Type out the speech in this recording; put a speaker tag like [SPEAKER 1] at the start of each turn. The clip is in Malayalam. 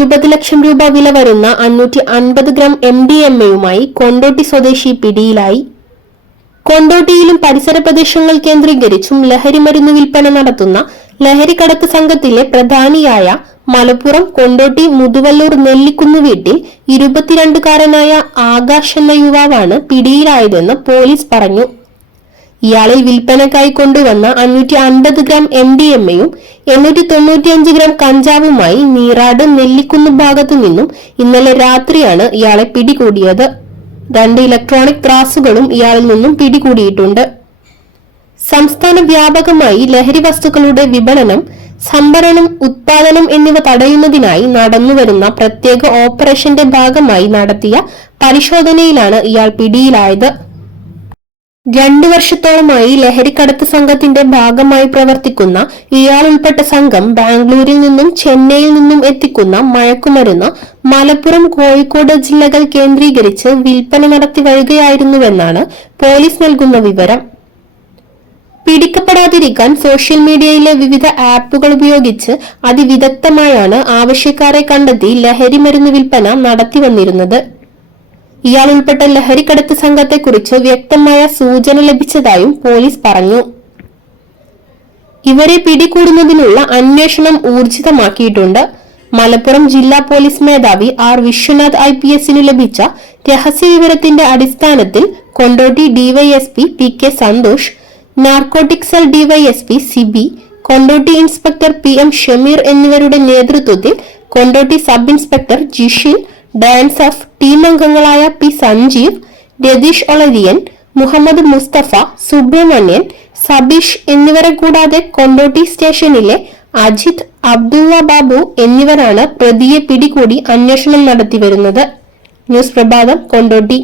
[SPEAKER 1] അൻപത് ലക്ഷം രൂപ വില വരുന്ന അഞ്ഞൂറ്റി അൻപത് ഗ്രാം എം ഡി എം എയുമായി കൊണ്ടോട്ടി സ്വദേശി പിടിയിലായി. കൊണ്ടോട്ടിയിലും പരിസര പ്രദേശങ്ങൾ കേന്ദ്രീകരിച്ചും ലഹരി മരുന്ന് വിൽപ്പന നടത്തുന്ന ലഹരിക്കടത്ത് സംഘത്തിലെ പ്രധാനിയായ മലപ്പുറം കൊണ്ടോട്ടി മുതുവല്ലൂർ നെല്ലിക്കുന്ന് വീട്ടിൽ ഇരുപത്തിരണ്ടുകാരനായ ആകാശ് എന്ന യുവാവാണ് പിടിയിലായതെന്ന് പോലീസ് പറഞ്ഞു. ഇയാളിൽ വിൽപ്പനക്കായി കൊണ്ടുവന്ന അഞ്ഞൂറ്റി അൻപത് ഗ്രാം എം ഡി എം എയും എണ്ണൂറ്റി തൊണ്ണൂറ്റിയഞ്ച് ഗ്രാം കഞ്ചാവുമായി നീറാട് നെല്ലിക്കുന്ന് ഭാഗത്തു നിന്നും ഇന്നലെ രാത്രിയാണ് ഇയാളെ പിടികൂടിയത്. രണ്ട് ഇലക്ട്രോണിക് ത്രാസുകളും ഇയാളിൽ നിന്നും പിടികൂടിയിട്ടുണ്ട്. സംസ്ഥാന വ്യാപകമായി ലഹരി വസ്തുക്കളുടെ വിപണനം സംഭരണം ഉത്പാദനം എന്നിവ തടയുന്നതിനായി നടന്നുവരുന്ന പ്രത്യേക ഓപ്പറേഷന്റെ ഭാഗമായി നടത്തിയ പരിശോധനയിലാണ് ഇയാൾ പിടിയിലായത്. രണ്ടു വർഷത്തോളമായി ലഹരിക്കടത്ത് സംഘത്തിന്റെ ഭാഗമായി പ്രവർത്തിക്കുന്ന ഇയാൾ ഉൾപ്പെട്ട സംഘം ബാംഗ്ലൂരിൽ നിന്നും ചെന്നൈയിൽ നിന്നും എത്തിക്കുന്ന മയക്കുമരുന്ന് മലപ്പുറം കോഴിക്കോട് ജില്ലകൾ കേന്ദ്രീകരിച്ച് വിൽപ്പന നടത്തി വരികയായിരുന്നുവെന്നാണ് പോലീസ് നൽകുന്ന വിവരം. പിടിക്കപ്പെടാതിരിക്കാൻ സോഷ്യൽ മീഡിയയിലെ വിവിധ ആപ്പുകൾ ഉപയോഗിച്ച് അതിവിദഗ്ധമായാണ് ആവശ്യക്കാരെ കണ്ടെത്തി ലഹരി മരുന്ന് വിൽപ്പന നടത്തി വന്നിരുന്നത്. ഇയാൾ ഉൾപ്പെട്ട ലഹരിക്കടത്ത് സംഘത്തെക്കുറിച്ച് വ്യക്തമായ സൂചന ലഭിച്ചതായും പോലീസ് പറഞ്ഞു. ഇവരെ പിടികൂടുന്നതിനുള്ള അന്വേഷണം ഊർജിതമാക്കിയിട്ടുണ്ട്. മലപ്പുറം ജില്ലാ പോലീസ് മേധാവി ആർ വിശ്വനാഥ് ഐ പി എസിനു ലഭിച്ച രഹസ്യവിവരത്തിന്റെ അടിസ്ഥാനത്തിൽ Kondotty DYSP P K Santhosh narcotic cell DYSP Siby Kondotty inspector P M Shameer എന്നിവരുടെ നേതൃത്വത്തിൽ Kondotty sub inspector Jishin DANSAF team അംഗങ്ങളായ പി സഞ്ജീവ് രതീഷ് ഒളരിയൻ മുഹമ്മദ് മുസ്തഫ സുബ്രഹ്മണ്യൻ സബീഷ് എന്നിവരെ കൂടാതെ കൊണ്ടോട്ടി സ്റ്റേഷനിലെ അജിത് അബ്ദുള്ള ബാബു എന്നിവരാണ് പ്രതിയെ പിടികൂടി അന്വേഷണം നടത്തിവരുന്നത്. ന്യൂസ് പ്രഭാതം കൊണ്ടോട്ടി.